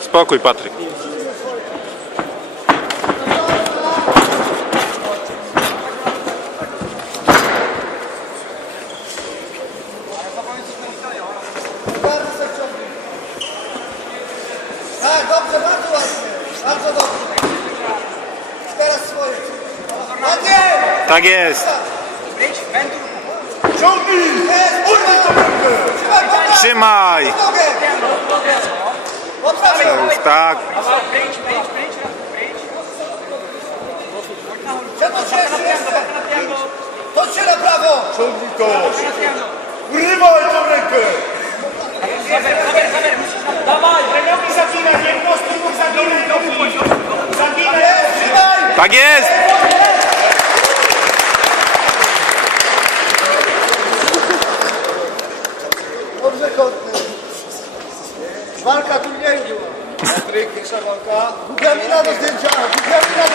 Spokój, Patryk. Tak, dobrze, bardzo ładnie. Bardzo dobrze. Teraz swoje. Tak jest. Ciągnij! Trzymaj! Już tak. To się na prawo! Ciągnij to! Urywaj tą rękę! Zaginaj! Jest, trzymaj! Tak jest. Dobrze, kątny. Walka turnieju. Patryk, pierwsza walka. Gubiamina do zdjęcia, Gubiamina.